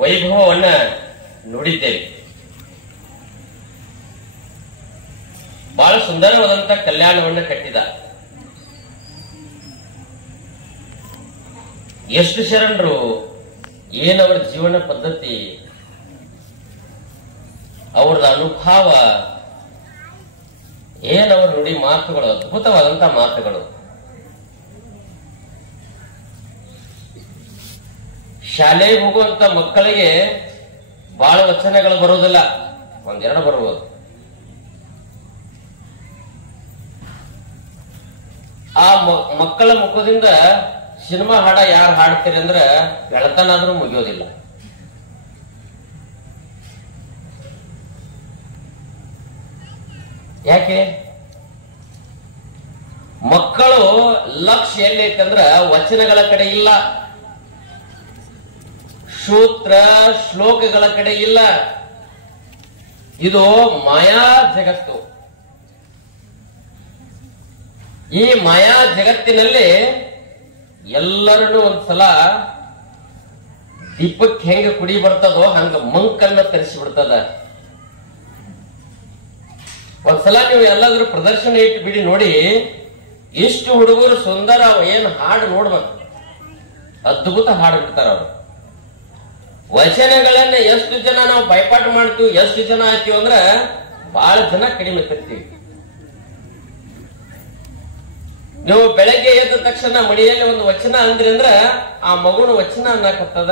ವೈಭವವನ್ನ ನೋಡಿದ್ದೇವೆ. ಬಹಳ ಸುಂದರವಾದಂತ ಕಲ್ಯಾಣವನ್ನ ಕಟ್ಟಿದ. ಎಷ್ಟು ಶರಣರು, ಏನವರ ಜೀವನ ಪದ್ಧತಿ, ಅವ್ರದ ಅನುಭವ, ಏನವರ ನುಡಿ ಮಾತುಗಳು, ಅದ್ಭುತವಾದಂತ ಮಾತುಗಳು. ಶಾಲೆಗೆ ಹೋಗುವಂತ ಮಕ್ಕಳಿಗೆ ಬಹಳ ವಚನಗಳು ಬರುವುದಿಲ್ಲ, ಒಂದೆರಡು ಬರುವುದು. ಆ ಮಕ್ಕಳ ಮುಖದಿಂದ ಸಿನಿಮಾ ಹಾಡ ಯಾರು ಹಾಡ್ತೀರಿ ಅಂದ್ರೆ ಗೆಳತನಾದ್ರೂ ಮುಗಿಯೋದಿಲ್ಲ. ಯಾಕೆ? ಮಕ್ಕಳು ಲಕ್ಷ್ಯ ಎಲ್ಲಿ ಐತಂದ್ರ ವಚನಗಳ ಕಡೆ ಇಲ್ಲ, ಸೂತ್ರ ಶ್ಲೋಕಗಳ ಕಡೆ ಇಲ್ಲ. ಇದು ಮಾಯಾ ಜಗತ್ತು. ಈ ಮಾಯಾ ಜಗತ್ತಿನಲ್ಲಿ ಎಲ್ಲರನ್ನು ಒಂದ್ಸಲ ದೀಪಕ್ಕೆ ಹೆಂಗ ಕುಡಿ ಬರ್ತದೋ ಹಂಗ ಮಂಕನ್ನ ತರಿಸಿ ಬಿಡ್ತದ. ಒಂದ್ಸಲ ನೀವು ಎಲ್ಲಾದ್ರೂ ಪ್ರದರ್ಶನ ಇಟ್ಟು ಬಿಡಿ ನೋಡಿ, ಇಷ್ಟು ಹುಡುಗರು ಸುಂದರ ಏನ್ ಹಾಡು ನೋಡ್ಬೇಕು, ಅದ್ಭುತ ಹಾಡು ಬಿಡ್ತಾರ ಅವರು. ವಚನಗಳನ್ನ ಎಷ್ಟು ಜನ ನಾವು ಬೈಪಾಟ್ ಮಾಡ್ತೀವಿ, ಎಷ್ಟು ಜನ ಆಯ್ತೀವಿ ಅಂದ್ರ ಬಹಳ ಜನ ಕಡಿಮೆ ತರ್ತೀವಿ. ನೀವು ಬೆಳಗ್ಗೆ ಎದ್ದ ತಕ್ಷಣ ಮಡಿಯಲ್ಲಿ ಒಂದು ವಚನ ಅಂದ್ರಿ ಅಂದ್ರ ಆ ಮಗುನ ವಚನ ಅನ್ನಕತ್ತದ.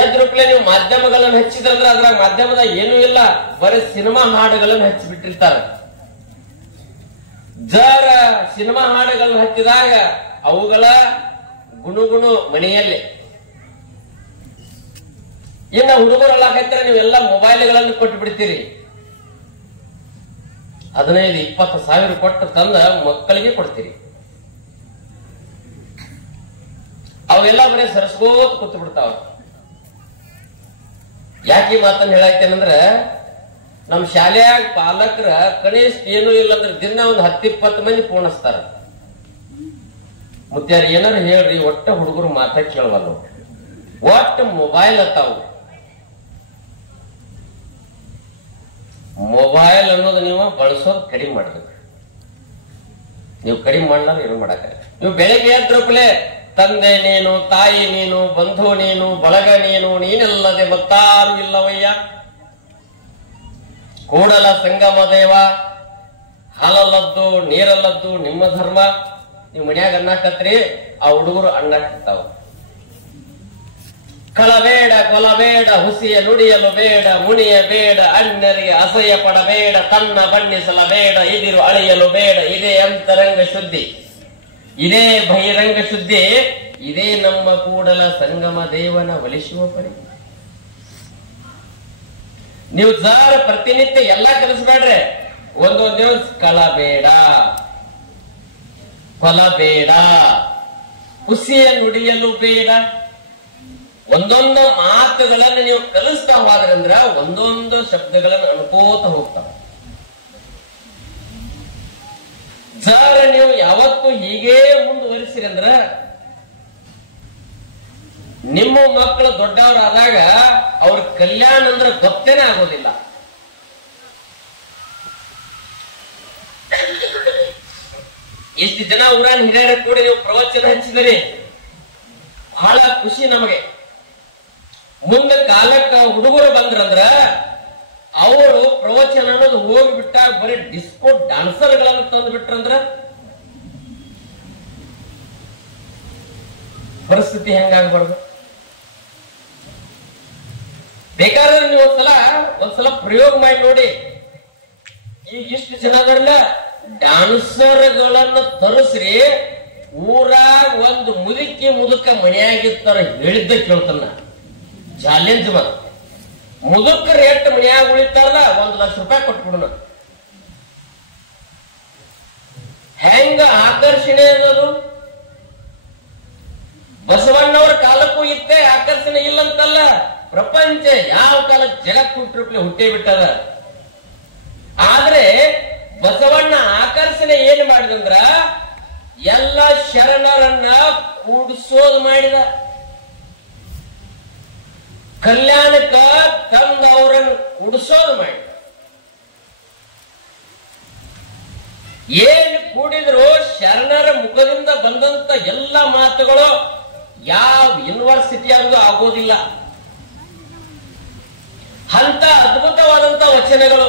ಎದ್ರೂಪ್ಲೆ ನೀವು ಮಾಧ್ಯಮಗಳನ್ನು ಹಚ್ಚಿದ್ರಂದ್ರ ಅದ್ರಾಗ ಮಾಧ್ಯಮದ ಏನೂ ಇಲ್ಲ, ಬರೀ ಸಿನಿಮಾ ಹಾಡುಗಳನ್ನು ಹಚ್ಚಿಬಿಟ್ಟಿರ್ತಾರೆ. ಜರ ಸಿನಿಮಾ ಹಾಡುಗಳನ್ನು ಹಚ್ಚಿದಾಗ ಅವುಗಳ ಗುಣಗುಣು ಮನೆಯಲ್ಲಿ. ಇನ್ನು ಹುಡುಗರೆಲ್ಲ ಹಾಕಿದ್ರೆ ನೀವೆಲ್ಲ ಮೊಬೈಲ್ಗಳನ್ನು ಕೊಟ್ಟು ಬಿಡ್ತೀರಿ. 15-20 ಸಾವಿರ ಕೊಟ್ಟು ತಂದ ಮಕ್ಕಳಿಗೆ ಕೊಡ್ತೀರಿ. ಅವೆಲ್ಲ ಬರೀ ಸರಸ್ಕೋತ್ ಕೂತು ಬಿಡ್ತಾವ. ಯಾಕೆ ಈ ಮಾತನ್ನು ಹೇಳಾಕ್ತೇನಂದ್ರ, ನಮ್ ಶಾಲೆಯಾಗ ಪಾಲಕರ ಕನಿಷ್ಠ ಏನೂ ಇಲ್ಲಂದ್ರೆ ದಿನ ಒಂದು 10-20 ಮಂದಿ ಪೂರ್ಣಿಸ್ತಾರ. ಮುತ್ಯಾರ ಏನಾರು ಹೇಳ್ರಿ, ಒಟ್ಟ ಹುಡುಗರು ಮಾತ ಕೇಳವಲ್ಲ, ಒಟ್ಟು ಮೊಬೈಲ್ ಅತ್ತಾವು. ಮೊಬೈಲ್ ಅನ್ನೋದು ನೀವು ಬಳಸೋದು ಕಡಿಮೆ ಮಾಡ್ಬೇಕು. ನೀವು ಕಡಿಮೆ ಮಾಡ್ಲಾರ ಏನು ಮಾಡಕ. ನೀವು ಬೆಳಗ್ಗೆ ಎದ್ರೂಪಲೆ ತಂದೆ ನೀನು, ತಾಯಿ ನೀನು, ಬಂಧು ನೀನು, ಬಳಗ ನೀನು, ನೀನಲ್ಲದೆ ಮತ್ತಾರು ಇಲ್ಲವಯ್ಯ, ಕೂಡಲ ಸಂಗಮ ದೇವ, ಹಾಲಲ್ಲದ್ದು ನೀರಲ್ಲದ್ದು ನಿಮ್ಮ ಧರ್ಮ. ನೀವು ಮನ್ಯಾಗ ಅನ್ನಕತ್ರಿ, ಆ ಹುಡುಗರು ಅನ್ನಕತ್ತಾವ. ಕಳಬೇಡ ಕೊಲಬೇಡ, ಹುಸಿಯ ನುಡಿಯಲು ಬೇಡ, ಮುನಿಯ ಬೇಡ, ಅಣ್ಣರಿಗೆ ಅಸಹ್ಯ ಪಡಬೇಡ, ತನ್ನ ಬಣ್ಣಿಸಲಬೇಡ, ಇದಿರು ಅಳೆಯಲು ಬೇಡ. ಇದೇ ಅಂತರಂಗ ಶುದ್ಧಿ, ಇದೇ ಬಹಿರಂಗ ಶುದ್ಧಿ, ಇದೇ ನಮ್ಮ ಕೂಡಲ ಸಂಗಮ ದೇವನ ಒಲಿಸುವ ಪರಿ. ನೀವು ಜಾರ ಪ್ರತಿನಿತ್ಯ ಎಲ್ಲಾ ಕಲಿಸ್ಬೇಡ್ರೆ, ಒಂದೊಂದು ದಿವಸ ಕಳಬೇಡ, ಕೊಲಬೇಡ, ಹುಸಿಯ ನುಡಿಯಲು ಬೇಡ. ಒಂದೊಂದು ಮಾತುಗಳನ್ನು ನೀವು ಕಲಿಸ್ತಾ ಹೋದ್ರಂದ್ರ ಒಂದೊಂದು ಶಬ್ದಗಳನ್ನು ಅನ್ಕೋತ ಹೋಗ್ತಾವ. ಜಾರ ನೀವು ಯಾವತ್ತು ಹೀಗೇ ಮುಂದುವರಿಸಿರಿ ಅಂದ್ರ ನಿಮ್ಮ ಮಕ್ಕಳು ದೊಡ್ಡವರಾದಾಗ ಅವ್ರ ಕಲ್ಯಾಣ ಅಂದ್ರೆ ಗೊತ್ತೇನೆ ಆಗೋದಿಲ್ಲ. ಎಷ್ಟು ಜನ ಊರಾನ್ ಹಿರಿಯರ ಕೂಡಿ ನೀವು ಪ್ರವಚನ ಹಚ್ಚಿದಿರಿ, ಬಹಳ ಖುಷಿ ನಮಗೆ. ಮುಂದೆ ಕಾಲಕ್ಕೆ ಹುಡುಗರು ಬಂದ್ರಂದ್ರ ಅವರು ಪ್ರವಚನ ಅನ್ನೋದು ಹೋಗಿಬಿಟ್ಟಾಗ ಬರೀ ಡಿಸ್ಕೋ ಡ್ಯಾನ್ಸರ್ಗಳನ್ನು ತಂದು ಬಿಟ್ರಂದ್ರ ಪರಿಸ್ಥಿತಿ ಹೆಂಗಾಗಬಾರ್ದು. ಬೇಕಾದ್ರೆ ನೀವು ಒಂದ್ಸಲ ಪ್ರಯೋಗ ಮಾಡಿ ನೋಡಿ. ಈಗ ಇಷ್ಟು ಜನ ಅದರಲ್ಲ ಡ್ಯಾನ್ಸರ್ಗಳನ್ನ ತರಿಸ್ರಿ, ಊರಾಗ ಒಂದು ಮುದುಕ ಮನೆಯಾಗಿರ್ತಾರ, ಹೇಳಿದ್ದೆ ಕೇಳ್ತಾನ. ಚಾಲೆಂಜ್ ಮಾಡ, ಮುದುಕರು ಎಷ್ಟು ಮನೆಯಾಗ ಉಳಿತಾರಲ್ಲ, 1 ಲಕ್ಷ ರೂಪಾಯಿ ಕೊಟ್ಬಿಡೋಣ. ಹೆಂಗ ಆಕರ್ಷಣೆ ಅನ್ನೋದು ಬಸವಣ್ಣವರ ಕಾಲಕ್ಕೂ ಇತ್ತೆ, ಆಕರ್ಷಣೆ ಇಲ್ಲಂತಲ್ಲ. ಪ್ರಪಂಚ ಯಾವ ಕಾಲಕ್ಕೆ ಜಗತ್ ಹುಟ್ಟೇ ಬಿಟ್ಟದ. ಆದ್ರೆ ಬಸವಣ್ಣ ಆಕರ್ಷಣೆ ಏನ್ ಮಾಡಿದಂದ್ರ ಎಲ್ಲ ಶರಣರನ್ನ ಕೂಡಿಸೋದು ಮಾಡಿದ. ಕಲ್ಯಾಣಕ್ಕ ತಂದ ಅವರನ್ನು ಕೂಡಿಸೋದು ಮಾಡಿದ. ಏನ್ ಕೂಡಿದ್ರು ಶರಣರ ಮುಖದಿಂದ ಬಂದಂತ ಎಲ್ಲ ಮಾತುಗಳು ಯಾವ ಯೂನಿವರ್ಸಿಟಿ ಅವ್ರಿಗೂ ಆಗೋದಿಲ್ಲ. ಅಂತ ಅದ್ಭುತವಾದಂತ ವಚನಗಳು.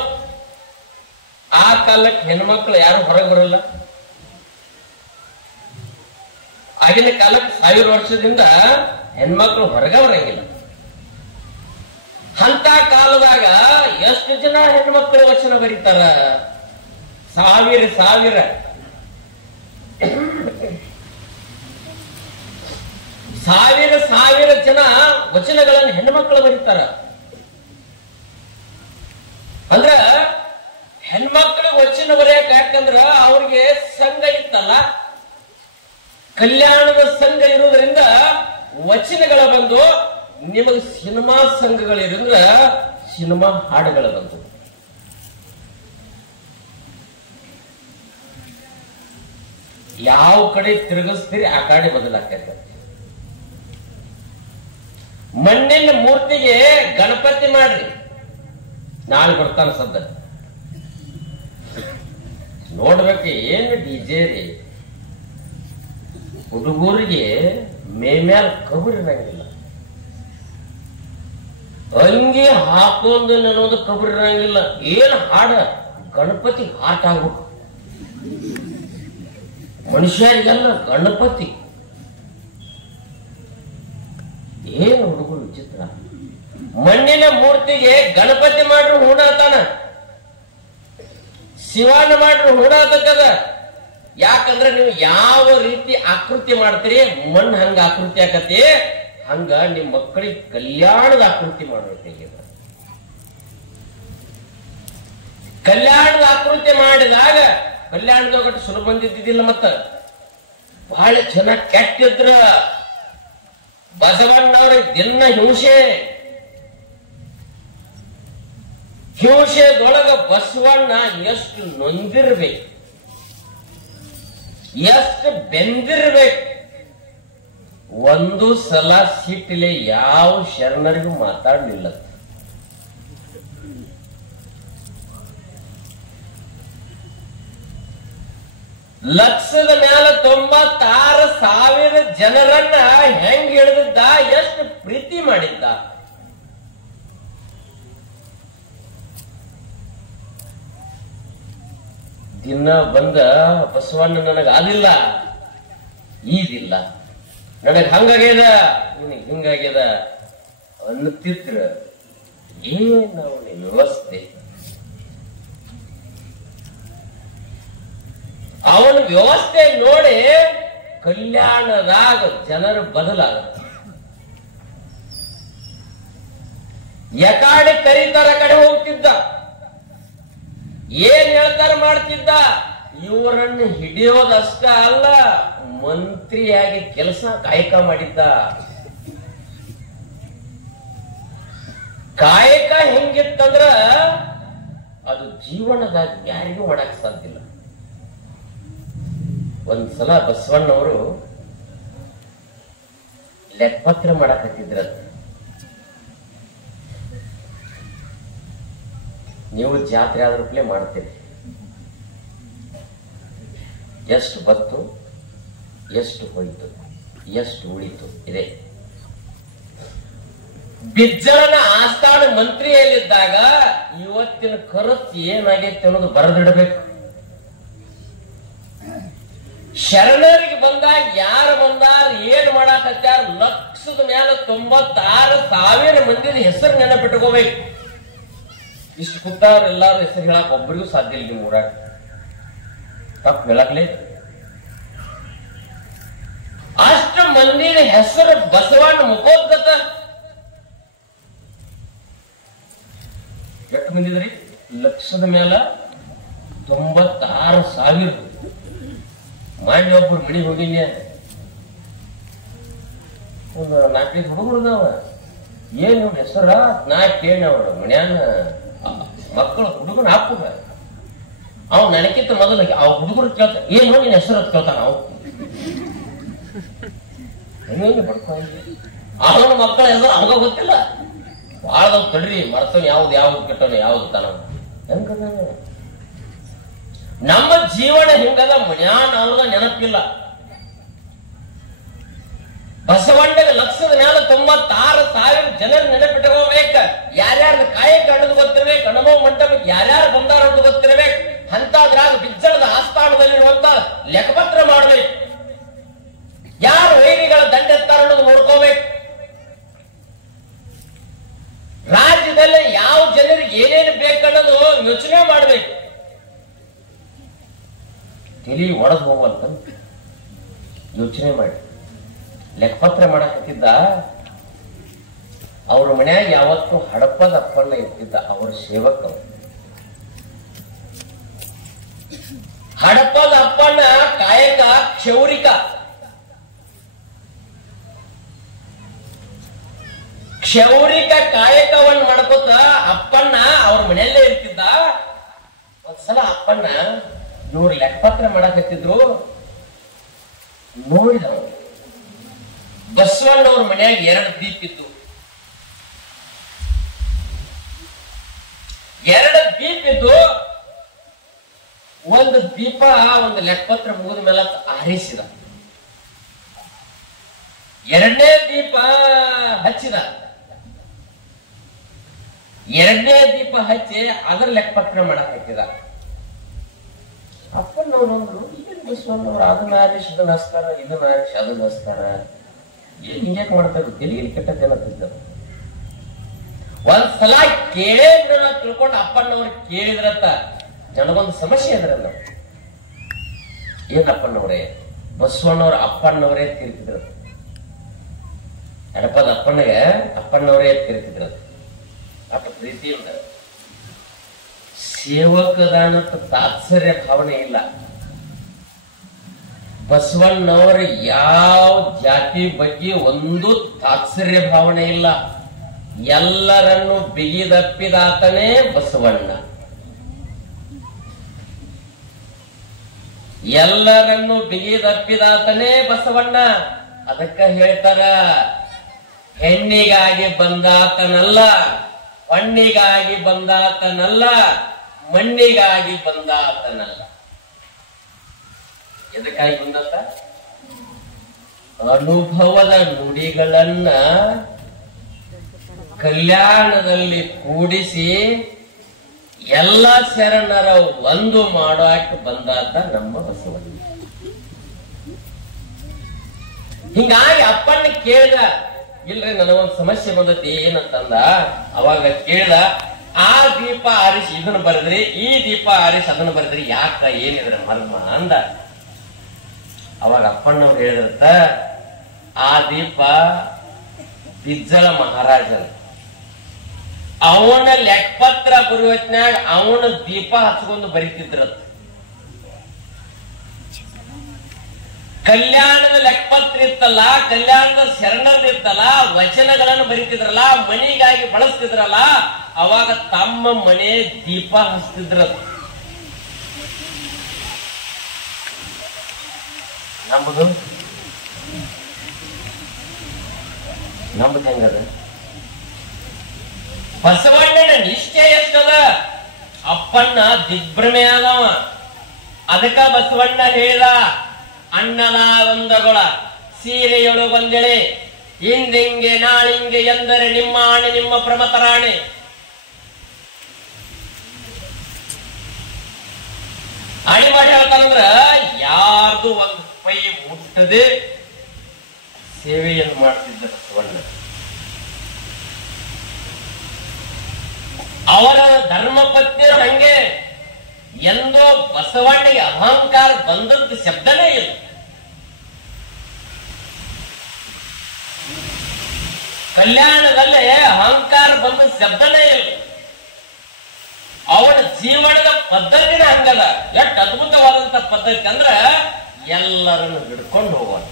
ಆ ಕಾಲಕ್ಕೆ ಹೆಣ್ಮಕ್ಳು ಯಾರು ಹೊರಗೆ ಬರಲ್ಲ. ಆಗಿನ ಕಾಲಕ್ಕೆ 1000 ವರ್ಷದಿಂದ ಹೆಣ್ಮಕ್ಳು ಹೊರಗೆ ಬರಂಗಿಲ್ಲ. ಅಂತ ಕಾಲದಾಗ ಎಷ್ಟು ಜನ ಹೆಣ್ಮಕ್ಳು ವಚನ ಬರೀತಾರ? ಸಾವಿರ ಜನ ವಚನಗಳನ್ನು ಹೆಣ್ಮಕ್ಳು ಬರೀತಾರ. ಅಂದ್ರ ಹೆಣ್ಮಕ್ಳಿಗೆ ವಚನ ಬರೆಯಕ್ ಯಾಕಂದ್ರ ಅವ್ರಿಗೆ ಸಂಘ ಇತ್ತಲ್ಲ, ಕಲ್ಯಾಣದ ಸಂಘ ಇರುವುದರಿಂದ ವಚನಗಳ ಬಂದು. ನಿಮಗೆ ಸಿನಿಮಾ ಸಂಘಗಳಿರಂದ್ರ ಸಿನಿಮಾ ಹಾಡುಗಳ ಬಂದು. ಯಾವ ಕಡೆ ತಿರುಗಿಸ್ತೀರಿ ಆ ಕಡೆ ಬದಲಾಗ್ತೈತೆ. ಮಣ್ಣಿನ ಮೂರ್ತಿಗೆ ಗಣಪತಿ ಮಾಡ್ರಿ, ನಾಳೆ ಬರ್ತಾನ ಸದ್ದ. ನೋಡ್ಬೇಕು ಏನು ಡಿಜೆ ರೀ. ಹುಡುಗರಿಗೆ ಮೇಮ್ಯಾಲ ಕಬರ್ ಇರಂಗಿಲ್ಲ, ಅಂಗಿ ಹಾಕೊಂಡು ಅನ್ನೋದು ಕಬರ್ ಇರಂಗಿಲ್ಲ. ಏನ್ ಹಾಡ ಗಣಪತಿ ಆಟ ಆಗ್ಬೇಕು. ಮನುಷ್ಯರಿಗೆಲ್ಲ ಗಣಪತಿ. ಏನು ಹುಡುಗರು ವಿಚಿತ್ರ. ಮಣ್ಣಿನ ಮೂರ್ತಿಗೆ ಗಣಪತಿ ಮಾಡ್ರು ಹೂಣಾತಾನ, ಶಿವನ ಮಾಡ್ರು ಹೂಣಾತದ. ಯಾಕಂದ್ರೆ ನೀವು ಯಾವ ರೀತಿ ಆಕೃತಿ ಮಾಡ್ತೀರಿ, ಮಣ್ಣು ಹಂಗ ಆಕೃತಿ ಆಕತಿ. ಹಂಗ ನಿಮ್ ಮಕ್ಕಳಿಗೆ ಕಲ್ಯಾಣದ ಆಕೃತಿ ಮಾಡಬೇಕು. ಕಲ್ಯಾಣದ ಆಕೃತಿ ಮಾಡಿದಾಗ ಕಲ್ಯಾಣದ ಸುಲಭ ಬಂದಿದ್ದಿಲ್ಲ. ಮತ್ತ ಬಹಳ ಜನ ಕೆಟ್ಟಿದ್ರ. ಬಸವಣ್ಣವ್ರಿಗೆ ದಿನ ಹಿಂಸೆದೊಳಗ ಬಸವಣ್ಣ ಎಷ್ಟು ನೊಂದಿರ್ಬೇಕು, ಎಷ್ಟು ಬೆಂದಿರ್ಬೇಕು. ಒಂದು ಸಲ ಸಿಟ್ಟಿಲೆ ಯಾವ ಶರಣರಿಗೂ ಮಾತಾಡ್ಲಿಲ್ಲ. ಲಕ್ಷದ ಮ್ಯಾಲ 96,000 ಜನರನ್ನ ಹೆಂಗ್ ಹಿಡಿದಿದ್ದ, ಎಷ್ಟು ಪ್ರೀತಿ ಮಾಡಿದ್ದ. ದಿನ ಬಂದ ಬಸವಣ್ಣ ನನಗ ಅದಿಲ್ಲ, ಈದಿಲ್ಲ, ನನಗ್ ಹಂಗಾಗ್ಯದ, ನಿನಗ್ ಹಿಂಗಾಗ್ಯದ ಅನ್ನತಿದ್ರ ಏನು ವ್ಯವಸ್ಥೆ. ಅವನ ವ್ಯವಸ್ಥೆ ನೋಡಿ ಕಲ್ಯಾಣದಾಗ ಜನರು ಬದಲಾಗುತ್ತೆ. ಯಕಾಡೆ ಕರೀತಾರ ಕಡೆ ಹೋಗ್ತಿದ್ದ, ಏನ್ ಹೇಳ್ತಾರ ಮಾಡ್ತಿದ್ದ. ಇವರನ್ನು ಹಿಡಿಯೋದಷ್ಟ ಅಲ್ಲ, ಮಂತ್ರಿಯಾಗಿ ಕೆಲಸ ಕಾಯಕ ಮಾಡಿದ್ದ. ಕಾಯಕ ಹೆಂಗಿತ್ತಂದ್ರ ಅದು ಜೀವನದಾಗ ಯಾರಿಗೂ ಮಾಡಕ್ ಸಾಧ್ಯ ಇಲ್ಲ. ಒಂದ್ಸಲ ಬಸವಣ್ಣವರು ಲೆಕ್ಕಪತ್ರ ಮಾಡಾಕತ್ತಿದ್ರ. ನೀವು ಜಾತ್ರೆ ಆದ್ರೂ ಮಾಡ್ತೀರಿ, ಎಷ್ಟು ಬತ್ತು, ಎಷ್ಟು ಹೋಯ್ತು, ಎಷ್ಟು ಉಳಿತು ಇದೆ. ಬಿಜ್ಜಳನ ಆಸ್ಥಾನ ಮಂತ್ರಿಯಲ್ಲಿದ್ದಾಗ ಇವತ್ತಿನ ಖರ್ಚು ಏನಾಗೈತೆ ಅನ್ನೋದು ಬರೆದಿಡಬೇಕು. ಶರಣರಿಗೆ ಬಂದಾಗ ಯಾರು ಬಂದಾರ, ಏನ್ ಮಾಡಾಕತ್ತಾರ, ಲಕ್ಷದ ಮ್ಯಾಲ 96,000 ಮಂದಿದ ಹೆಸರು ನೆನಪಿಟ್ಕೋಬೇಕು. ಇಷ್ಟು ಕೂತಾರ ಎಲ್ಲಾರು ಹೆಸರು ಹೇಳಕ್ ಒಬ್ಬರಿಗೂ ಸಾಧ್ಯ ಇಲ್ಲ. ನಿಮ್ಮ ಊರಾಗ ತಪ್ಪು ಹೇಳಕ್ಲೇ. ಅಷ್ಟು ಮಂದಿನ ಹೆಸರು ಬಸವಣ್ಣ ಮುಖೋದ್ಗತ. ಎಷ್ಟು ಮಂದಿದ್ರಿ? ಲಕ್ಷದ ಮ್ಯಾಲ 96,000. ಮಾಡಿ ಒಬ್ಬರು ಮನೆಗೆ ಹೋಗಿಲ್ಲ, ಒಂದು 4-5 ಹುಡುಗರುದಾವ. ಏನ್ ಹೆಸರ ನಾ ಕೇಳಿ ಅವ್ರ ಮನ್ಯಾನ ಮಕ್ಕಳು ಹುಡುಗನ ಹಾಕುದ. ಅವ್ ನನಗಿಂತ ಮೊದಲ ಅವ್ ಹುಡುಗರು ಕೇಳ್ತಾರ, ಏನ್ ನಿನ್ ಹೆಸರು ಅಂತ ಕೇಳ್ತಾನ. ಅವ್ ಹೆಂಗೆ ಅವನ ಮಕ್ಕಳ ಹೆಸರು ಅವಾಗ ಗೊತ್ತಿಲ್ಲ. ಬಾಳದವ್ ತಡ್ರಿ ಮರ್ತವ್ ಯಾವ್ದು ಕೆಟ್ಟವನು ಯಾವ್ದು ತಾನ ಹೆಂಗ. ನಮ್ಮ ಜೀವನ ಹಿಂಗದ ಮನ್ಯಾನ ಅವ್ರದ ನೆನಪಿಲ್ಲ. ಬಸವಣ್ಣಗೆ ಲಕ್ಷದ ಮ್ಯಾಲ 96,000 ಜನರ ನೆನಪಿಟ್ಕೋಬೇಕ. ಯಾರ್ಯಾರ್ದು ಕಾಯಕ ಅನ್ನೋದು ಗೊತ್ತಿರ್ಬೇಕು, ಅನುಭವ ಮಂಟಪಕ್ಕೆ ಯಾರ್ಯಾರು ಬಂದಾರ ಅನ್ನೋದು ಗೊತ್ತಿರ್ಬೇಕು. ಅಂತದ್ರಾಗ ಬಿಜ್ಜಳದ ಆಸ್ಥಾನದಲ್ಲಿರುವಂತ ಲೆಕ್ಕಪತ್ರ ಮಾಡ್ಬೇಕು. ಯಾರು ವೈರಿಗಳ ದಂಡೆತ್ತಾರ ಅನ್ನೋದು ನೋಡ್ಕೋಬೇಕು. ರಾಜ್ಯದಲ್ಲಿ ಯಾವ ಜನರಿಗೆ ಏನೇನು ಬೇಕನ್ನೋದು ಯೋಚನೆ ಮಾಡ್ಬೇಕು. ತಲೆ ಒಡೆದು ಹೋಗುವಂತ ಯೋಚನೆ ಮಾಡಿ ಲೆಕ್ಕಪತ್ರ ಮಾಡಕತ್ತಿದ್ದ. ಅವ್ರ ಮನ್ಯಾಗ ಯಾವತ್ತು ಹಡಪದ ಅಪ್ಪಣ್ಣ ಇರ್ತಿದ್ದ, ಅವ್ರ ಸೇವಕ. ಹಡಪದ ಅಪ್ಪಣ್ಣ ಕಾಯಕ ಕ್ಷೌರಿಕ. ಕ್ಷೌರಿಕ ಕಾಯಕವನ್ನ ಮಾಡ್ಕೋತ ಅಪ್ಪಣ್ಣ ಅವ್ರ ಮನೆಯಲ್ಲೇ ಇರ್ತಿದ್ದ. ಒಂದ್ಸಲ ಅಪ್ಪಣ್ಣ ಇವ್ರು ಲೆಕ್ಕಪತ್ರ ಮಾಡಕತ್ತಿದ್ರು. ನೋಡಿದವ ಬಸವಣ್ಣವ್ರ ಮನ್ಯಾಗ 2 ದೀಪ ಇತ್ತು. 2 ದೀಪ ಇದ್ದು ಒಂದು ದೀಪ ಒಂದು ಲೆಕ್ಕಪತ್ರ ಮುಗಿದ ಮೇಲೆ ಆರಿಸಿದ. 2ನೇ ದೀಪ ಹಚ್ಚಿದ. 2ನೇ ದೀಪ ಹಚ್ಚಿ ಅದರ ಲೆಕ್ಕಪತ್ರ ಮಾಡಕ್ ಹಾಕಿದ. ಅಪ್ಪನವ್ರು ಅಂದ್ರು, ಏನ್ ಬಸವಣ್ಣವ್ರು ಅದನ್ನ ಆರಿಸಿ ಇದನ್ನ ಹಚ್ತಾರ, ಇದನ್ನ ಆರಿಸಿ ಅದನ್ನ ಹಚ್ತಾರ, ಏನ್ ಹಿಂಗ್ಯಾಕ್ ಮಾಡ್ತಾರೆ, ತೆಲಿಗೆ ಕೆಟ್ಟದ್ದೇನತ್ತಿದ್ದ. ಒಂದ್ಸಲ ಕೇಳಿದ್ರ ತಿಳ್ಕೊಂಡು ಅಪ್ಪಣ್ಣವ್ರು ಕೇಳಿದ್ರತ್ತ, ಜನಗೊಂದು ಸಮಸ್ಯೆ ಅದ್ರಲ್ಲ. ಏನ್ ಅಪ್ಪಣ್ಣವ್ರೇ? ಬಸವಣ್ಣವ್ರ ಅಪ್ಪಣ್ಣವರೇ ತಿರ್ತಿದ್ರು. ಎಡಪದ ಅಪ್ಪಣ್ಣಗೆ ಅಪ್ಪಣ್ಣವರೇ ತಿರ್ತಿದ್ರು. ಅಪ್ಪ ಪ್ರೀತಿಯಿಂದ ಸೇವಕದಾನದ ತಾತ್ಸರ್ಯ ಭಾವನೆ ಇಲ್ಲ. ಬಸವಣ್ಣವರ ಯಾವ ಜಾತಿ ಬಗ್ಗೆ ಒಂದು ತಾತ್ಸರ್ಯ ಭಾವನೆ ಇಲ್ಲ. ಎಲ್ಲರನ್ನು ಬಿಗಿದಪ್ಪಿದಾತನೇ ಬಸವಣ್ಣ. ಎಲ್ಲರನ್ನು ಬಿಗಿದಪ್ಪಿದಾತನೇ ಬಸವಣ್ಣ. ಅದಕ್ಕ ಹೇಳ್ತಾರ, ಹೆಣ್ಣಿಗಾಗಿ ಬಂದಾತನಲ್ಲ, ಹಣ್ಣಿಗಾಗಿ ಬಂದಾತನಲ್ಲ, ಮಣ್ಣಿಗಾಗಿ ಬಂದಾತನಲ್ಲ. ಎದಕ್ಕಾಗಿ ಬಂದಾತ? ಅನುಭವದ ನುಡಿಗಳನ್ನ ಕಲ್ಯಾಣದಲ್ಲಿ ಕೂಡಿಸಿ ಎಲ್ಲ ಶರಣರ ಒಂದು ಮಾಡೋಕೆ ಬಂದಾತ ನಮ್ಮ ಬಸವಣ್ಣ. ಹಿಂಗಾಗಿ ಅಪ್ಪಣ್ಣ ಕೇಳ್ದ, ಇಲ್ರಿ ನನಗೊಂದು ಸಮಸ್ಯೆ ಬಂದತಿ ಏನಂತಂದ. ಅವಾಗ ಕೇಳ್ದ, ಆ ದೀಪ ಆರಿಸಿ ಇದನ್ನ ಬರದ್ರಿ, ಈ ದೀಪ ಆರಿಸಿ ಅದನ್ನ ಬರದ್ರಿ, ಯಾಕ ಏನಿದ್ರ ಮರ್ಮ ಅಂದ. ಅವಾಗ ಅಪ್ಪಣ್ಣವ್ರು ಹೇಳಿದ್ರತ್ತ, ಆ ದೀಪ ಬಿಜ್ಜಳ ಮಹಾರಾಜನ, ಅವನ ಲೆಕ್ಕಪತ್ರ ಬರುವತ್ನಾಗ ಅವನ ದೀಪ ಹಚ್ಕೊಂಡು ಬರಿತಿದ್ರತ್. ಕಲ್ಯಾಣದ ಲೆಕ್ಕಪತ್ರ ಇತ್ತಲ್ಲ, ಕಲ್ಯಾಣದ ಶರಣರ್ದಿತ್ತಲ್ಲ, ವಚನಗಳನ್ನು ಬರಿತಿದ್ರಲ್ಲ, ಮನೆಗಾಗಿ ಬಳಸ್ತಿದ್ರಲ್ಲ, ಅವಾಗ ತಮ್ಮ ಮನೆ ದೀಪ ಹಚ್ತಿದ್ರ. ನಮ್ಮದು ಹೆಂಗದ? ಬಸವಣ್ಣನ ನಿಷ್ಠೆ ಎಷ್ಟದ? ಅಪ್ಪಣ್ಣ ದಿಗ್ಭ್ರಮೆ ಆದವ. ಅದಕ್ಕ ಬಸವಣ್ಣ ಹೇಳ್ದ, ಅಣ್ಣದ ಒಂದಗೊಳ ಸೀರೆಯೊಳಗೊಂದೆಳೆ, ಹಿಂದಿಂಗೆ ನಾಳಿಂಗೆ ಎಂದರೆ ನಿಮ್ಮ ಆಣೆ ನಿಮ್ಮ ಪ್ರಮತರಾಣೆ. ಅಡಿ ಮಾಡಿ ಹೇಳ್ತಾರಂದ್ರ, ಯಾರ್ದು ಒಂದು ಪೈ ಮುಟ್ಟದೆ ಸೇವೆಯನ್ನು ಮಾಡ್ತಿದ್ದ ಬಸವಣ್ಣ. ಅವರ ಧರ್ಮಪತ್ನಿಯರು ಹಂಗೆ. ಎಂದೋ ಬಸವಣ್ಣಗೆ ಅಹಂಕಾರ ಬಂದದ್ದು ಶಬ್ದನೇ ಇಲ್ಲ. ಕಲ್ಯಾಣದಲ್ಲಿ ಅಹಂಕಾರ ಬಂದ ಶಬ್ದನೇ ಇಲ್ಲ. ಅವನ ಜೀವನದ ಪದ್ಧತಿನ ಹಂಗದ. ಎಷ್ಟು ಅದ್ಭುತವಾದಂತ ಪದ್ಧತಿ ಅಂದ್ರ ಎಲ್ಲರನ್ನು ಹಿಡ್ಕೊಂಡು ಹೋಗೋಣ.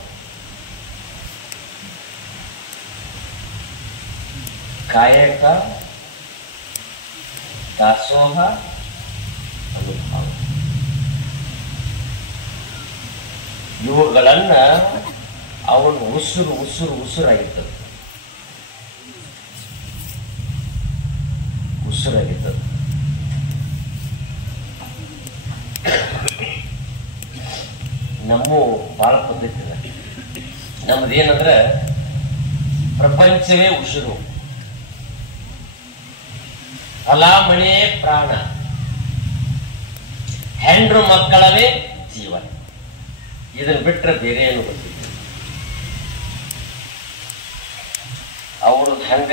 ಕಾಯಕ, ದಾಸೋಹ, ಅನುಭವ, ಇವುಗಳನ್ನ ಅವನು ಉಸುರು ಉಸುರು ಉಸುರಾಗಿರ್ತದೆ, ಉಸುರಾಗಿರ್ತದೆ. ನಮ್ಮ ಬಹಳ ಪದ್ಧತಿ ಇದೆ. ನಮ್ದೇನಂದ್ರ ಪ್ರಪಂಚವೇ ಉಸಿರು, ಹೊಲ ಮನೆ ಪ್ರಾಣ, ಹೆಂಡ್ರು ಮಕ್ಕಳವೇ ಜೀವನ. ಇದನ್ನ ಬಿಟ್ರೆ ಬೇರೆ ಏನು ಗೊತ್ತಿಲ್ಲ. ಅವರು ಹಂಗ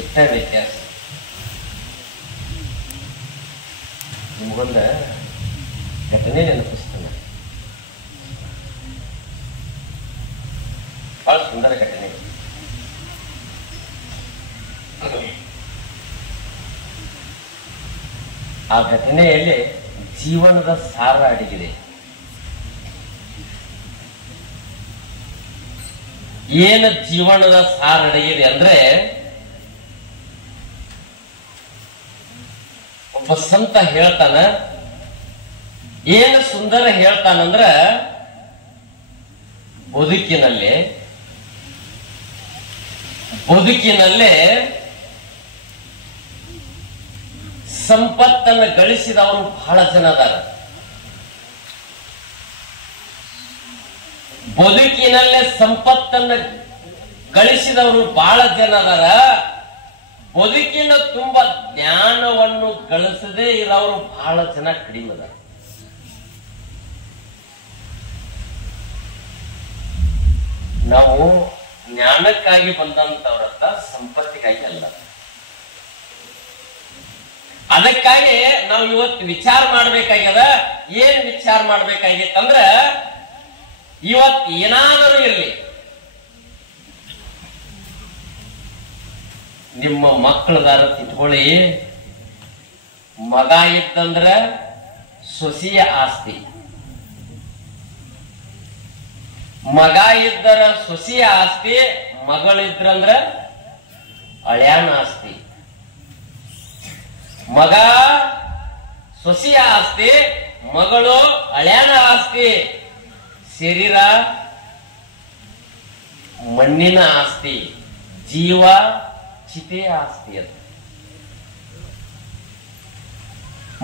ಎಷ್ಟ ವ್ಯತ್ಯಾಸ. ನಿಮ್ಗೊಂದ ಘಟನೆ ನೆನಪಿಸ್ತೇನೆ, ಬಹಳ ಸುಂದರ ಘಟನೆ. ಆ ಘಟನೆಯಲ್ಲಿ ಜೀವನದ ಸಾರ ಅಡಗಿದೆ. ಏನು ಜೀವನದ ಸಾರ ಅಡಗಿದೆ ಅಂದ್ರೆ, ಒಬ್ಬ ಸಂತ ಹೇಳ್ತಾನ, ಏನು ಸುಂದರ ಹೇಳ್ತಾನಂದ್ರ, ಬದುಕಿನಲ್ಲೇ ಸಂಪತ್ತನ್ನು ಗಳಿಸಿದವರು ಬಹಳ ಜನ ಅದಾರ. ಬದುಕಿನಲ್ಲೇ ಸಂಪತ್ತನ್ನು ಗಳಿಸಿದವರು ಬಹಳ ಜನ ಅದಾರ. ಬದುಕಿನ ತುಂಬ ಜ್ಞಾನವನ್ನು ಗಳಿಸದೇ ಇರೋರು ಬಹಳ ಜನ ಕಡಿಮೆ ಅದಾರ. ನಾವು ಜ್ಞಾನಕ್ಕಾಗಿ ಬಂದಂತವ್ರತ್ತ, ಸಂಪತ್ತಿಗಾಗಿ ಅಲ್ಲ. ಅದಕ್ಕಾಗಿ ನಾವು ಇವತ್ತು ವಿಚಾರ ಮಾಡ್ಬೇಕಾಗ್ಯದ. ಏನ್ ವಿಚಾರ ಮಾಡ್ಬೇಕಾಗಿತ್ತಂದ್ರ, ಇವತ್ತು ಏನಾದರೂ ಇರಲಿ, ನಿಮ್ಮ ಮಕ್ಕಳದಾರ ತಿಳ್ಕೊಳ್ಳಿ, ಮಗ ಇತ್ತಂದ್ರ ಸೊಸೆಯ ಆಸ್ತಿ, ಮಗ ಇದ್ದರ ಸೊಸೆಯ ಆಸ್ತಿ, ಮಗಳಿದ್ರಂದ್ರ ಅಳ್ಯಾನ ಆಸ್ತಿ. ಮಗ ಸೊಸೆಯ ಆಸ್ತಿ, ಮಗಳು ಅಳ್ಯಾನ ಆಸ್ತಿ. ಶರೀರ ಮಣ್ಣಿನ ಆಸ್ತಿ, ಜೀವ ಚಿತೆಯ ಆಸ್ತಿ. ಅದು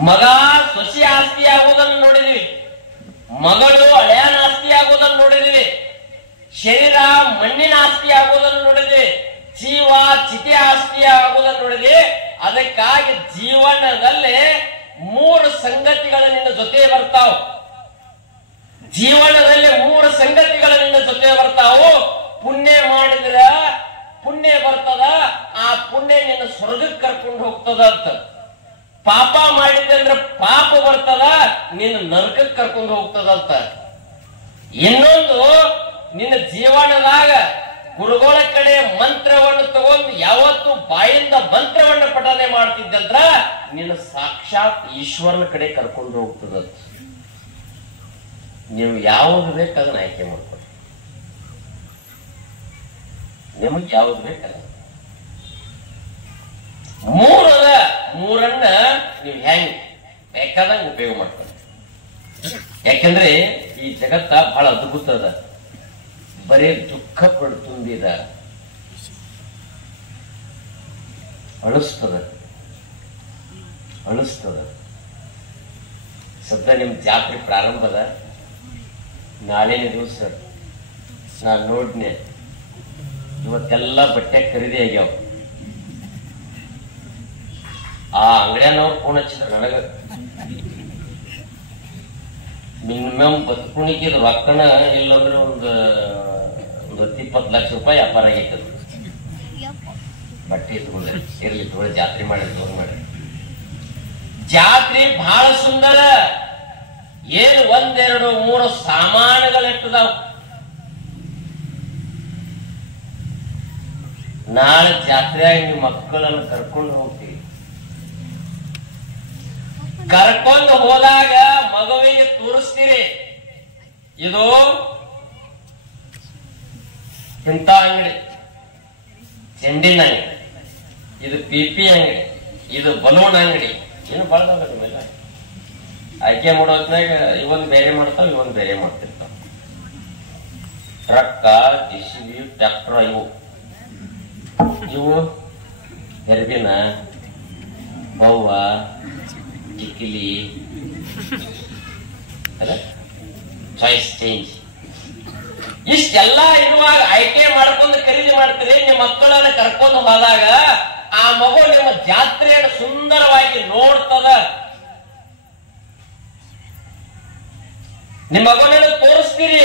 ಮಗ ಸೊಸೆಯ ಆಸ್ತಿ ಆಗುವುದನ್ನು ನೋಡಿದ್ವಿ, ಮಗಳು ಅಳ್ಯಾನ ಆಸ್ತಿ ಆಗುವುದನ್ನು ನೋಡಿದ್ವಿ, ಶರೀರ ಮಣ್ಣಿನ ಆಸ್ತಿ ಆಗುವುದನ್ನು ನೋಡಿದ್ವಿ, ಜೀವ ಚಿತೆ ಆಸ್ತಿ ಆಗುವುದನ್ನು ನೋಡಿದ್ವಿ. ಅದಕ್ಕಾಗಿ ಜೀವನದಲ್ಲಿ 3 ಸಂಗತಿಗಳು ನಿನ್ನ ಜೊತೆ ಬರ್ತಾವ. ಜೀವನದಲ್ಲಿ 3 ಸಂಗತಿಗಳು ನಿನ್ನ ಜೊತೆ ಬರ್ತಾವು. ಪುಣ್ಯ ಮಾಡಿದ್ರ ಪುಣ್ಯ ಬರ್ತದ, ಆ ಪುಣ್ಯ ನಿನ್ನ ಸ್ವರ್ಗಕ್ಕೆ ಕರ್ಕೊಂಡು ಹೋಗ್ತದ ಅಂತ. ಪಾಪ ಮಾಡಿದ್ದೆ ಅಂದ್ರೆ ಪಾಪ ಬರ್ತದ, ನಿನ್ನ ನರಕಕ್ಕೆ ಕರ್ಕೊಂಡು ಹೋಗ್ತದಂತ. ಇನ್ನೊಂದು, ನಿನ್ನ ಜೀವನದಾಗ ಗುರುಗಳ ಕಡೆ ಮಂತ್ರವನ್ನು ತಗೊಂಡು ಯಾವತ್ತು ಬಾಯಿಂದ ಮಂತ್ರವನ್ನು ಪಠನೆ ಮಾಡ್ತಿದ್ದಂದ್ರ ನಿನ್ನ ಸಾಕ್ಷಾತ್ ಈಶ್ವರನ ಕಡೆ ಕರ್ಕೊಂಡು ಹೋಗ್ತದಂತ. ನೀವು ಯಾವ್ದು ಬೇಕು ಅದನ್ನ ಆಯ್ಕೆ ಮಾಡ್ಕೊಳ್ಳಿ, ನಿಮಗೆ ಯಾವ್ದು ಬೇಕಲ್ಲ. 3 ನೀವು ಹೆಂಗ್ ಬೇಕಾದಂಗ ಉಪಯೋಗ ಮಾಡ್ಕೊಳ್ಳಿ. ಯಾಕಂದ್ರೆ ಈ ಜಗತ್ತ ಬಹಳ ಅದ್ಭುತ ಅದ, ಬರೀ ದುಃಖ ಪಡು ತುಂಬಿದ, ಅಳಿಸ್ತದ. ಸದ್ಯ ನಿಮ್ ಜಾತ್ರೆ ಪ್ರಾರಂಭ ಅದ, ನಾಳೆನೇ ದಿವಸ ನಾನು ನೋಡ್ನೆ. ಇವತ್ತೆಲ್ಲ ಬಟ್ಟೆ ಖರೀದಿ ಆಗ್ಯಾವ. ಆ ಅಂಗಡಿಯನವ್ರು ಫೋನ್ ಹಚ್ಚಿದ್ರು ನನಗ, ಮಿನಿಮಮ್ ಬದುಕುಣಿಕೆ ರೊಕ್ಕನ ಇಲ್ಲಂದ್ರೆ ಒಂದು 20 ಲಕ್ಷ ರೂಪಾಯಿ ವ್ಯಾಪಾರ ಆಗೈತೆ. ಬಟ್ಟೆ ತಗೊಂಡ್ರೆ ಇರ್ಲಿ ತಗೊಳ್ಳಿ, ಜಾತ್ರೆ ಮಾಡಿ. ಜಾತ್ರೆ ಬಹಳ ಸುಂದರ. ಏನು 1, 2, 3 ಸಾಮಾನುಗಳಿಟ್ಟದಾವ. ನಾಳೆ ಜಾತ್ರೆಯಾಗಿ ನಿಮ್ಮ ಮಕ್ಕಳನ್ನು ಕರ್ಕೊಂಡು ಹೋಗ್ತೀವಿ. ಕರ್ಕೊಂಡು ಹೋದಾಗ ಮಗುವಿಗೆ ತೋರಿಸ್ತೀರಿ, ಇದು ಇಂಥ ಅಂಗಡಿ, ಚೆಂಡಿನ ಅಂಗಡಿ, ಇದು PP ಅಂಗಡಿ, ಇದು ಬಲೂನ್ ಅಂಗಡಿ, ಏನು ಬಳದ ಆಯ್ಕೆ ಮಾಡೋದ್ನಾಗ ಇವನ್ ಬೇರೆ ಮಾಡ್ತಾವ, ಇವನ್ ಬೇರೆ ಮಾಡ್ತಿರ್ತಾವ. ಟ್ರಕ್ಕ, JCB, ಟ್ರ್ಯಾಕ್ಟರ್ ಇವು ಹೆರ್ಬಿನ, ಬವ್ವ, ಚಿಕ್ಕಿಲಿ ಅಲ್ಲ, ಚಾಯ್ಸ್ ಚೇಂಜ್. ಇಷ್ಟೆಲ್ಲ ಇರುವಾಗ ಆಯ್ಕೆ ಮಾಡ್ಕೊಂಡು ಖರೀದಿ ಮಾಡ್ತೀರಿ. ನಿಮ್ಮ ಮಕ್ಕಳನ್ನ ಕರ್ಕೊಂಡು ಹೋದಾಗ ಆ ಮಗು ನಿಮ್ಮ ಜಾತ್ರೆಯನ್ನು ಸುಂದರವಾಗಿ ನೋಡ್ತದ. ನಿಮ್ಮ ಮಗುನನ್ನು ತೋರಿಸ್ತೀರಿ,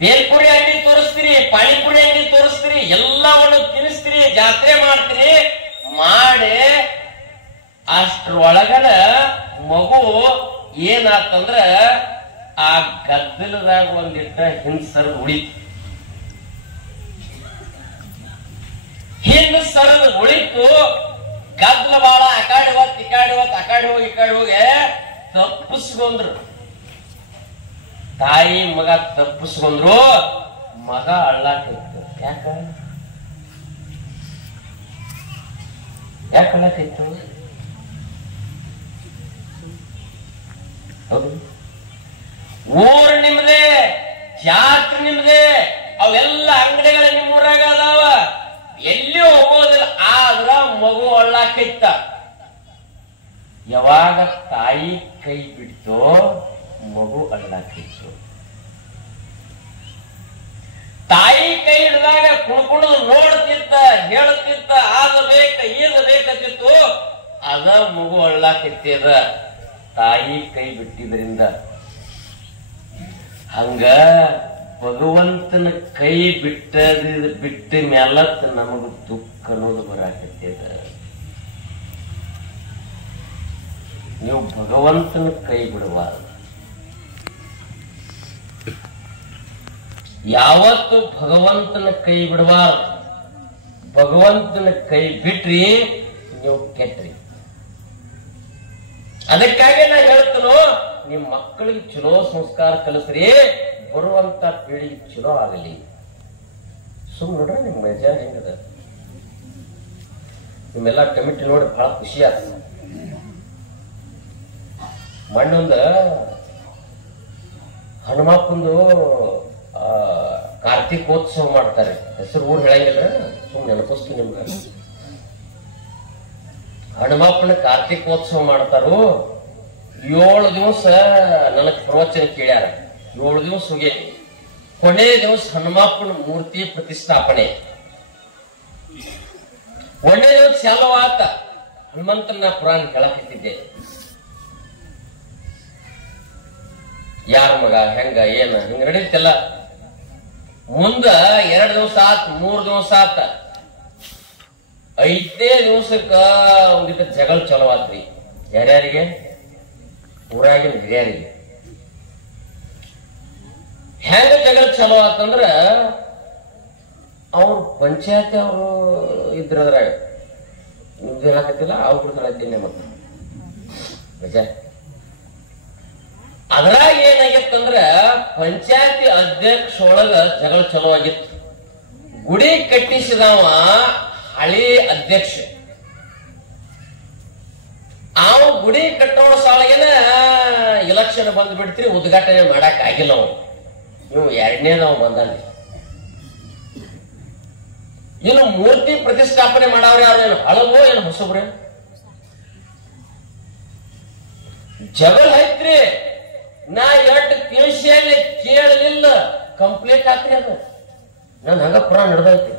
ಬೇಲ್ಪುರಿ ಅಂಗಡಿ ತೋರಿಸ್ತೀರಿ, ಪಾನಿಪುರಿ ಅಂಗಡಿ ತೋರಿಸ್ತೀರಿ, ಎಲ್ಲವನ್ನು ತಿನ್ನಿಸ್ತೀರಿ, ಜಾತ್ರೆ ಮಾಡ್ತೀರಿ. ಮಾಡಿ ಅಷ್ಟ್ರೊಳಗನ ಮಗು ಏನಾತಂದ್ರ ಆ ಗದ್ದಲದಾಗ ಒಂದಿಟ್ಟ ಹಿಂದ್ ಉಳಿತು. ಹಿಂದ್ ಸರದ್ ಉಳಿತು. ಗದ್ದಲ ಬಾಳ ಅಕಾಡಿ ಹೊತ್ತು ಇಕಾಡಿ ಹೊತ್ತು ಅಕಾಡಿ ಹೋಗಿ ಇಕಾಡಿ ಹೋಗಿ ತಪ್ಪಿಸ್ಕೊಂಡ್ರು. ತಾಯಿ ಮಗ ತಪ್ಪಿಸ್ಕೊಂಡ್ರು. ಮಗ ಅಳ್ಳಾಕಿತ್ತು. ಯಾಕೆ ಅಳ್ಳಾಕಿತ್ತು? ಹೌದು, ಊರು ನಿಮ್ದೇ, ಜಾತ್ರೆ ನಿಮ್ದೇ, ಅವೆಲ್ಲ ಅಂಗಡಿಗಳ ನಿಮ್ಮೂರಾಗ ಅದಾವ, ಎಲ್ಲಿ ಹೋಗೋದಿಲ್ಲ. ಆದ್ರ ಮಗು ಅಳ್ಳಾಕಿತ್ತ. ಯಾವಾಗ ತಾಯಿ ಕೈ ಬಿಡ್ತೋ ಮಗು ಅಳ್ಳಾಕಿತ್ತು. ತಾಯಿ ಕೈ ಹಿಡಿದಾಗ ಕುಣ್ಕೊಂಡು ನೋಡ್ತಿತ್ತ, ಹೇಳ್ತಿತ್ತ, ಆದ ಬೇಕ ಈದ ಬೇಕತ್ತಿತ್ತು. ಅದ ಮಗು ಅಳ್ಳಾಕಿತ್ತದ ತಾಯಿ ಕೈ ಬಿಟ್ಟಿದ್ರಿಂದ. ಹಂಗ ಭಗವಂತನ ಕೈ ಬಿಟ್ಟ ಮ್ಯಾಲತ್ ನಮಗ ದುಃಖ ಅನ್ನೋದು ಬರಾಕತ್ತದ. ನೀವು ಭಗವಂತನ ಕೈ ಬಿಡಬಾರದು. ಯಾವತ್ತು ಭಗವಂತನ ಕೈ ಬಿಡಬಾರದು. ಭಗವಂತನ ಕೈ ಬಿಟ್ರಿ ನೀವು ಕೆಟ್ರಿ. ಅದಕ್ಕಾಗಿ ನಾ ಹೇಳ್ತೇನೋ, ನಿಮ್ ಮಕ್ಕಳಿಗೆ ಚಲೋ ಸಂಸ್ಕಾರ ಕಲಿಸ್ರಿ, ಬರುವಂತ ಪೀಳಿಗೆ ಚಲೋ ಆಗಲಿ. ಸುಮ್ ನೋಡ್ರಿ ನಿಮ್ ಮಜಾ ಹೆಂಗದ. ನಿಮ್ಮೆಲ್ಲ ಕಮಿಟಿ ನೋಡಿ ಬಹಳ ಖುಷಿ ಆಗ್ತದೆ. ಮಣ್ಣೊಂದ ಹನುಮಪ್ಪಂದು ಕಾರ್ತಿಕೋತ್ಸವ ಮಾಡ್ತಾರೆ. ಹೆಸರು ಊರ್ ಹೇಳಂಗಿಲ್ಲ, ಸುಮ್ ನೆನಪಿಸ್ತೀನಿ ನಿಮ್ಗ. ಹನುಮಪ್ಪನ ಕಾರ್ತಿಕೋತ್ಸವ ಮಾಡ್ತಾರು. 7 ದಿವಸ ನನಗ್ ಪ್ರವಚನ ಕೇಳ್ಯಾರ. 7 ದಿವಸ ಹೋಗೇನಿ. ಕೊನೆ ದಿವಸ ಹನುಮಪ್ಪನ ಮೂರ್ತಿ ಪ್ರತಿಷ್ಠಾಪನೆ. ಒಂದೇ ದಿವಸ ಚಾಲೋ ಆತ. ಹನುಮಂತನ ಪುರಾಣ ಕೇಳಕ್ಕಿದ್ದೆ. ಯಾರ ಮಗ ಹೆಂಗ ಏನ ಹಿಂಗ ನಡೀತಿಲ್ಲ. ಮುಂದ 2 ದಿವಸ ಆತ, 3 ದಿವಸ ಆತ. 5ನೇ ದಿವಸಕ್ಕ ಒಂದಿಟ್ಟ ಜಗಳ ಚಲೋ ಆತ್ರಿ. ಯಾರ್ಯಾರಿಗೆ? ಊರಾಗಿನ ಹಿರಿಯರಿಗೆ. ಹೆಂಗ ಜಗಳ ಚಲೋ ಆತಂದ್ರ, ಅವ್ರು ಪಂಚಾಯತಿ ಅವರು ಇದ್ರದ್ರಾಗ ನಿಮ್ದು ಹೇಳಕತ್ತಿಲ್ಲ, ಅವ್ರು ಹೇಳತ್ತೀನಿ. ಮತ್ತ ಅದ್ರಾಗ ಏನಾಗಿತ್ತಂದ್ರ, ಪಂಚಾಯತಿ ಅಧ್ಯಕ್ಷ ಒಳಗ ಜಗಳ ಚಲೋ ಆಗಿತ್ತು. ಗುಡಿ ಕಟ್ಟಿಸಿದವ ಹಳಿ ಅಧ್ಯಕ್ಷ. ಅವ ಗುಡಿ ಕಟ್ಟೋಣ ಸಾಳಗೇನ ಇಲೆಕ್ಷನ್ ಬಂದ್ ಬಿಡ್ತೀರಿ, ಉದ್ಘಾಟನೆ ಮಾಡಕ್ ಆಗಿಲ್ಲ. ಅವ ನೀವು 2ನೇದವ ಬಂದಾನೆ. ಇನ್ನು ಮೂರ್ತಿ ಪ್ರತಿಷ್ಠಾಪನೆ ಮಾಡವ್ರ ಯಾರು? ಏನು ಹಳಬೋ ಏನು ಹೊಸಬ್ರೆ? ಜಗಳ ಐತ್ರಿ. ನಾ ಎಷ್ಟು ತಿಳಿಸಿಯಲ್ಲಿ ಕೇಳಲಿಲ್ಲ, ಕಂಪ್ಲೇಂಟ್ ಹಾಕ್ರಿ. ಅದು ನನ್ ಹಂಗ ಪುರಾಣ ನಡೆದೈತಿ.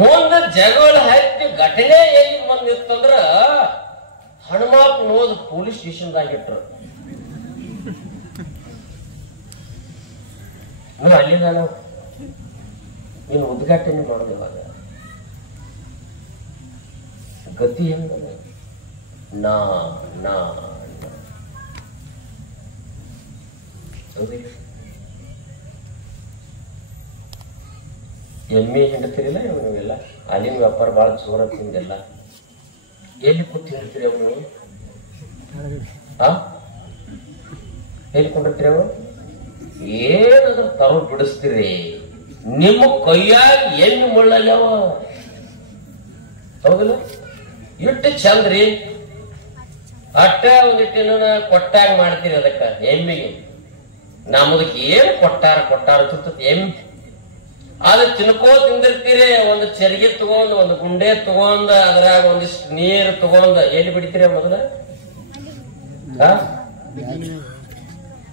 ಮುಂದ ಜಗಳ ಹತ್ತಿ ಘಟನೆ ಎಲ್ಲಿ ಬಂದಿತ್ತಂದ್ರ, ಹನುಮಪ್ಪನ ಹೋದ್ ಪೊಲೀಸ್ ಸ್ಟೇಷನ್ದಾಗ ಇಟ್ರು. ನೀವು ಅಲ್ಲಿಂದ ನೀನು ಉದ್ಘಾಟನೆ ಮಾಡೋದು. ಇವಾಗ ಗತಿ ಹೆಂಗ? ನಾ ನಾ ಎಮ್ಮೆ ಹಿಂಡ್ತೀರಿಲ್ಲ ನೀವೆಲ್ಲ. ಅಲ್ಲಿನ ವ್ಯಾಪಾರ ಬಹಳ ಜೋರ ತಿಂದೆಲ್ಲ. ಎಲ್ಲಿ ಕೂತ್ ಹಿಂಡ್ತೀರಿ ಅವನು? ಎಲ್ಲಿ ಕೊಂಡಿರ್ತೀರಿ ಅವ? ಏನಾದ್ರೂ ತರು ಬಿಡಿಸ್ತೀರಿ. ನಿಮ್ಮ ಕೈಯಾಗ ಎಮ್ಮೆ ಮುಳ್ಳಲ್ಲವ. ಹೌದಿಲ್ಲ? ಇಟ್ಟು ಚಂದ್ರಿ. ಅಟ್ಟ ಒಂದಿಟ್ಟಿನ ಕೊಟ್ಟಾಗ ಮಾಡ್ತೀರಿ ಅದಕ್ಕ ಎಮ್ಮಿಗೆ. ನಮ್ಮದಕ್ಕೆ ಏನು ಕೊಟ್ಟಾರ ತುತ್ತ ಎಮ್ಮಿ ಅದು ತಿನ್ಕೋ ತಿಂದಿರ್ತೀರಿ. ಒಂದು ಚರಿಗೆ ತಗೊಂಡ್ ಒಂದು ಗುಂಡೆ ತಗೊಂಡ್ ಅದ್ರಾಗ ಒಂದಿಷ್ಟು ನೀರು ತಗೊಂಡ್ ಎಲ್ಲಿ ಬಿಡ್ತೀರಿ ಮೊದಲ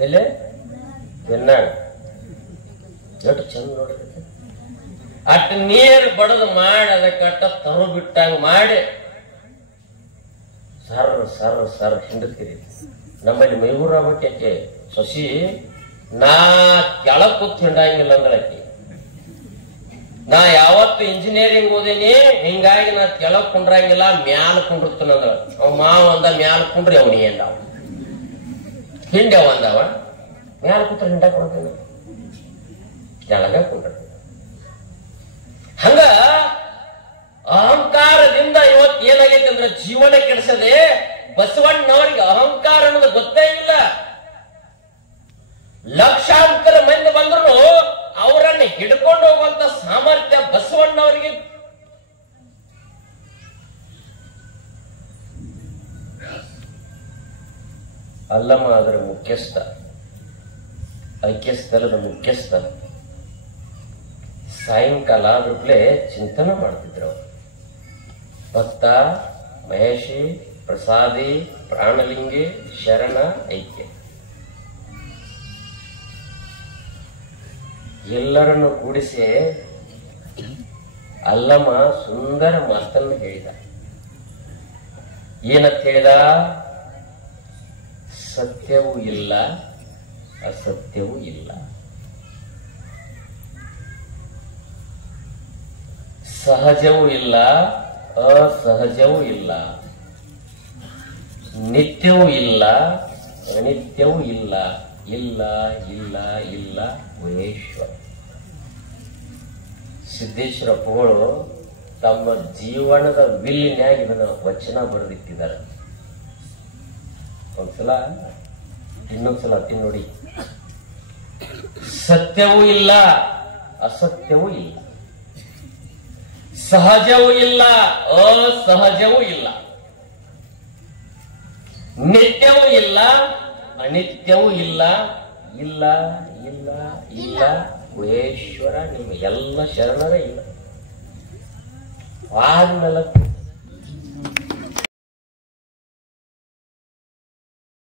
ಎಲ್ಲೇ ಎನ್ನಾಗ ಎಷ್ಟು ಚಂದ ನೋಡ್ರಿ. ಅಟ್ ನೀರು ಬಡದು ಮಾಡಿ ಅದಕ್ಕೆ ಅಟ್ಟ ತರು ಬಿಟ್ಟಂಗ ಮಾಡಿ ಸರ್ ಹಿಂಡತೀರಿ. ನಮ್ಮಲ್ಲಿ ಮೈಗೂರ ಬಟ್ಟೆ ಸೊಸಿ ನಾ ಕೆಳಗ್ ಕೂತ್ ಹಿಂಡಂಗಿಲ್ಲ ಅಂದ್ರಕ್ಕೆ. ನಾ ಯಾವತ್ತು ಇಂಜಿನಿಯರಿಂಗ್ ಓದೇನಿ, ಹಿಂಗಾಗಿ ನಾ ಕೆಳಗ್ ಕುಂಡ್ರಂಗಿಲ್ಲ, ಮ್ಯಾಲ ಕುಂಡಿರ್ತಾನ ಅಂದ್ರ. ಅವ್ ಮಾವ ಅಂದ ಮ್ಯಾಲ ಕುಂಡ್ರಿ ಅವನಿ ಅಂದವ, ಹಿಂಡ್ಯಾವ ಅಂದವ. ಮ್ಯಾಲ ಕೂತ್ರ ಹಿಂಡ ಕೊಡ್ತೀನಿ, ಕೆಳಗ ಕುಂಡ್ರಿ. ಹಂಗ ಅಹಂಕಾರದಿಂದ ಇವತ್ತು ಏನಾಗೈತೆ ಅಂದ್ರೆ ಜೀವನ ಕೆಡಿಸದೆ. ಬಸವಣ್ಣನವರಿಗೆ ಅಹಂಕಾರ ಅನ್ನೋದು ಗೊತ್ತೇ ಇಲ್ಲ. ಲಕ್ಷಾಂತರ ಮಂದಿ ಬಂದ್ರು ಅವರನ್ನ ಹಿಡ್ಕೊಂಡು ಹೋಗುವಂತ ಸಾಮರ್ಥ್ಯ ಬಸವಣ್ಣವರಿಗೆ. ಅಲ್ಲಮ್ಮ ಅದರ ಮುಖ್ಯಸ್ಥ, ಐಕ್ಯಸ್ಥಳದ ಮುಖ್ಯಸ್ಥ. ಸಾಯಂಕಾಲ ಆದ್ರೂಪ್ಲೆ ಚಿಂತನೆ ಮಾಡ್ತಿದ್ರು. ಭಕ್ತ, ಮಹೇಶಿ, ಪ್ರಸಾದಿ, ಪ್ರಾಣಲಿಂಗಿ, ಶರಣ, ಐಕ್ಯ ಎಲ್ಲರನ್ನು ಕೂಡಿಸಿ ಅಲ್ಲಮ್ಮ ಸುಂದರ ಮಾತನ್ನು ಹೇಳಿದ. ಏನಂತ ಹೇಳಿದ? ಸತ್ಯವೂ ಇಲ್ಲ, ಅಸತ್ಯವೂ ಇಲ್ಲ. ಸಹಜವೂ ಇಲ್ಲ, ಅಸಹಜವೂ ಇಲ್ಲ. ನಿತ್ಯವೂ ಇಲ್ಲ, ಅನಿತ್ಯವೂ ಇಲ್ಲ. ಇಲ್ಲ ಇಲ್ಲ ಇಲ್ಲ ಮಹೇಶ್ವರ. ಸಿದ್ದೇಶ್ವರಪ್ಪಗಳು ತಮ್ಮ ಜೀವನದ ವಿಲ್ಲಿನ್ಯಾಗ ಇದನ್ನ ವಚನ ಬರೆದಿಟ್ಟಿದ್ದಾರೆ. ಒಂದ್ಸಲ ಇನ್ನೊಂದ್ಸಲ ನೋಡಿ. ಸತ್ಯವೂ ಇಲ್ಲ, ಅಸತ್ಯವೂ ಇಲ್ಲ. ಸಹಜವೂ ಇಲ್ಲ, ಅಸಹಜವೂ ಇಲ್ಲ. ನಿತ್ಯವೂ ಇಲ್ಲ, ಅನಿತ್ಯವೂ ಇಲ್ಲ. ಇಲ್ಲ ಇಲ್ಲ ಇಲ್ಲ ಗುಹೇಶ್ವರ, ನಿಮ್ಮ ಎಲ್ಲ ಶರಣರೇ ಇಲ್ಲ. ಆದ್ಮೇಲೆ